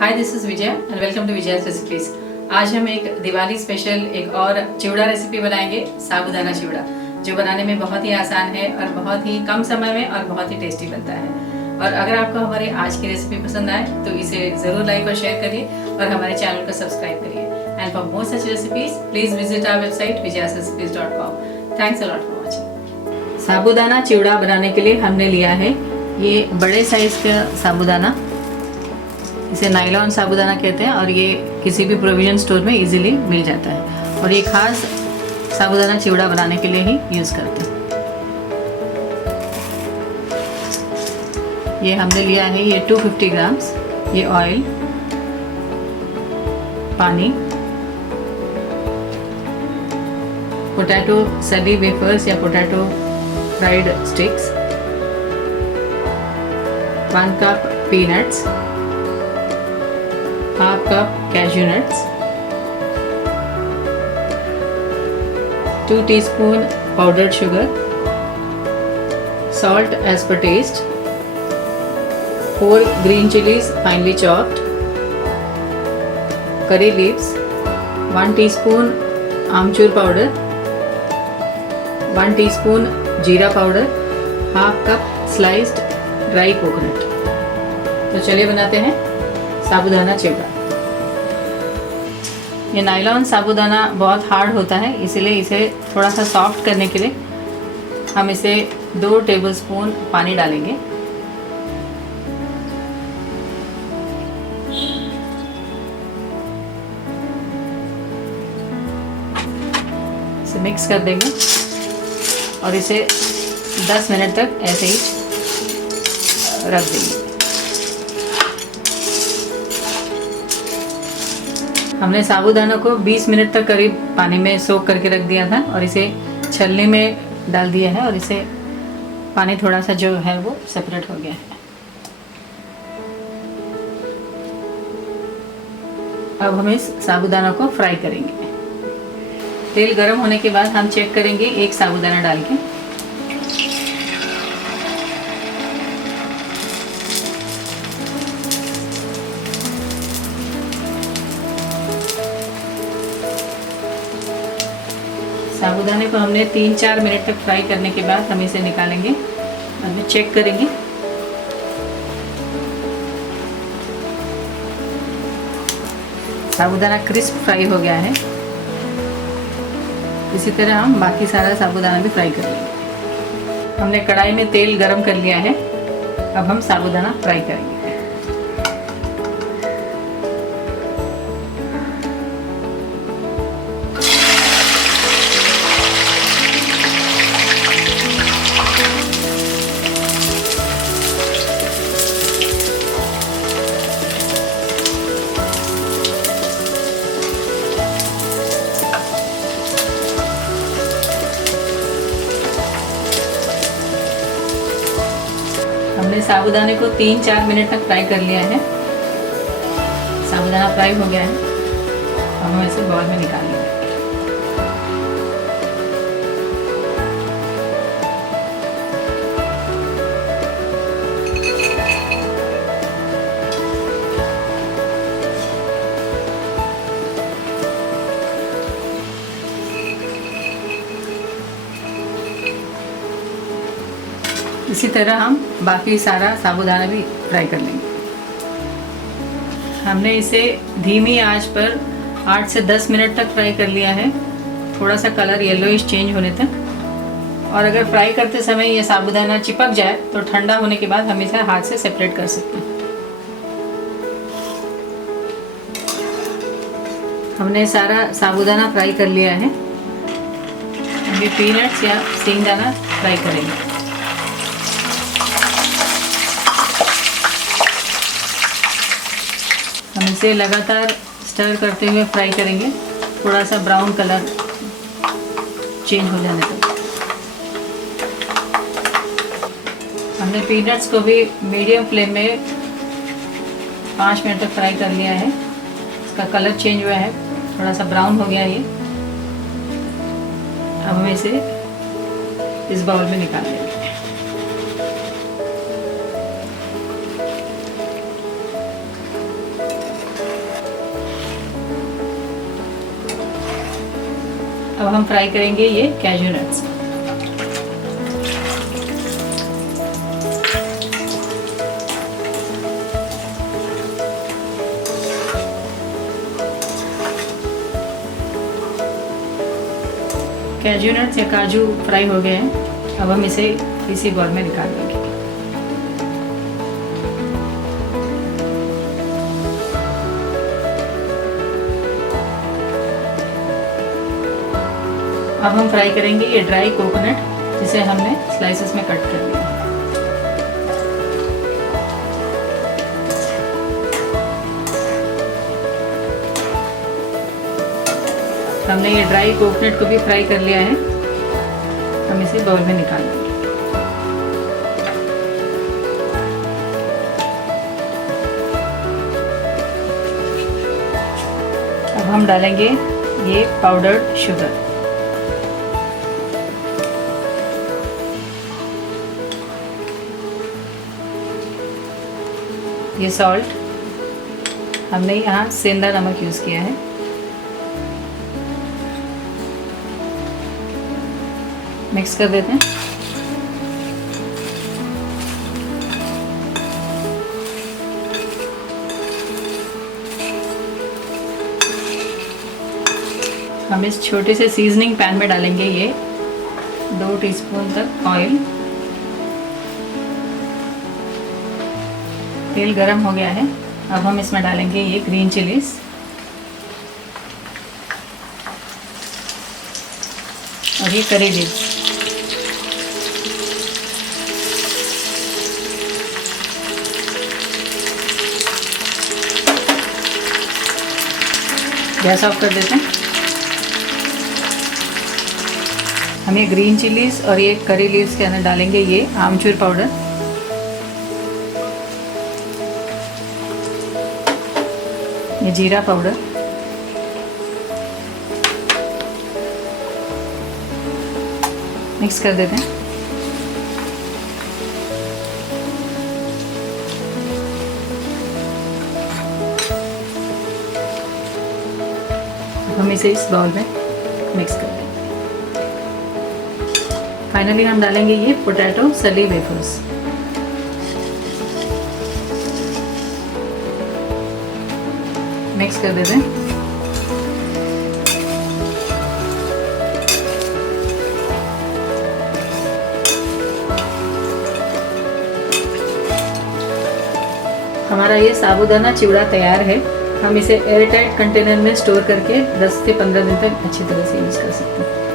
Hi this is Vijay and welcome to Vijay recipes. आज हम एक दिवाली स्पेशल एक और चिवड़ा रेसिपी बनाएंगे, साबूदाना चिवड़ा, जो बनाने में बहुत ही आसान है और बहुत ही कम समय में और बहुत ही टेस्टी बनता है। और अगर आपको हमारी आज की रेसिपी पसंद आए तो इसे ज़रूर लाइक और शेयर करिए और हमारे चैनल को सब्सक्राइब करिए। And for more such recipes please visit our website vijayasrecipes.com। Thanks a lot for watching. Sabudana chivda बनाने के लिए हमने लिया है ये बड़े साइज का साबूदाना, इसे नायलॉन साबूदाना कहते हैं और ये किसी भी प्रोविजन स्टोर में इजीली मिल जाता है और ये खास साबूदाना चिवड़ा बनाने के लिए ही यूज़ करते हैं। ये हमने लिया है ये 250 ग्राम्स, ये ऑयल, पानी, पोटैटो सली वेफर्स या potato fried sticks, 1 cup peanuts, half cup cashew nuts, 2 teaspoon powdered sugar, salt as per taste, 4 green chilies finely chopped, curry leaves, 1 teaspoon amchur powder, 1 teaspoon jeera powder, half cup sliced dry coconut। तो चलिए बनाते हैं साबूदाना चिवड़ा। ये nylon साबूदाना बहुत hard होता है, इसलिए इसे थोड़ा सा सॉफ्ट करने के लिए हम इसे 2 टेबलस्पून पानी डालेंगे। इसे मिक्स कर देंगे और इसे 10 मिनट तक ऐसे ही रख देंगे। हमने साबूदाना को 20 मिनट तक करीब पानी में सोक करके रख दिया था और इसे छलनी में डाल दिया है और इसे पानी थोड़ा सा जो है वो सेपरेट हो गया है। अब हम इस साबूदाना को फ्राई करेंगे। तेल गर्म होने के बाद हम चेक करेंगे एक साबूदाना डाल के। साबूदाने को हमने 3-4 मिनट तक फ्राई करने के बाद हम इसे निकालेंगे और चेक करेंगे। साबूदाना क्रिस्प फ्राई हो गया है। इसी तरह हम बाकी सारा साबूदाना भी फ्राई कर लेंगे। हमने कढ़ाई में तेल गरम कर लिया है, अब हम साबूदाना फ्राई करेंगे। हमने साबूदाने को 3-4 मिनट तक फ्राई कर लिया है। साबूदाना फ्राई हो गया है, अब हम इसे बाउल में निकाल लेंगे। इसी तरह हम बाकी सारा साबूदाना भी फ्राई कर लेंगे। हमने इसे धीमी आंच पर 8 से 10 मिनट तक फ्राई कर लिया है, थोड़ा सा कलर येलोइश चेंज होने तक। और अगर फ्राई करते समय ये साबूदाना चिपक जाए तो ठंडा होने के बाद हम इसे हाथ से सेपरेट कर सकते हैं। हमने सारा साबूदाना फ्राई कर लिया है। अभी पीनट्स या सींगदाना फ्राई करेंगे। हम इसे लगातार स्टर करते हुए फ्राई करेंगे, थोड़ा सा ब्राउन कलर चेंज हो जाने तक। हमने पीनट्स को भी मीडियम फ्लेम में 5 मिनट तक फ्राई कर लिया है। इसका कलर चेंज हुआ है, थोड़ा सा ब्राउन हो गया ये। अब हम इसे इस बाउल में निकाल लेंगे। अब हम फ्राई करेंगे ये कैजू नट्स। कैजू नट्स या काजू फ्राई हो गए हैं। अब हम इसे किसी बॉल में निकाल लेंगे। अब हम फ्राई करेंगे ये ड्राई कोकोनट, जिसे हमने स्लाइसेस में कट कर लिया। हमने ये ड्राई कोकोनट को भी फ्राई कर लिया है। हम इसे बाउल में निकाल लेंगे। अब हम डालेंगे ये पाउडर्ड शुगर। ये सॉल्ट, हमने यहाँ सेंधा नमक यूज़ किया है। मिक्स कर देते हैं। हम इस छोटे से सीजनिंग पैन में डालेंगे ये 2 टीस्पून तक ऑयल। तेल गरम हो गया है। अब हम इसमें डालेंगे ये ग्रीन चिलीज और ये करी लीव्स। गैस ऑफ कर देते हैं। हम ये ग्रीन चिलीज और ये करी लीव्स के अंदर डालेंगे ये आमचूर पाउडर, ये जीरा पाउडर, मिक्स कर देते हैं। हम इसे इस बाउल में मिक्स कर देंगे। फाइनली हम डालेंगे ये पोटैटो सली वेफर्स। मिक्स कर देते हैं। हमारा ये साबूदाना चिवड़ा तैयार है। हम इसे एयर टाइट कंटेनर में स्टोर करके 10 से 15 दिन तक अच्छी तरह से यूज़ कर सकते हैं।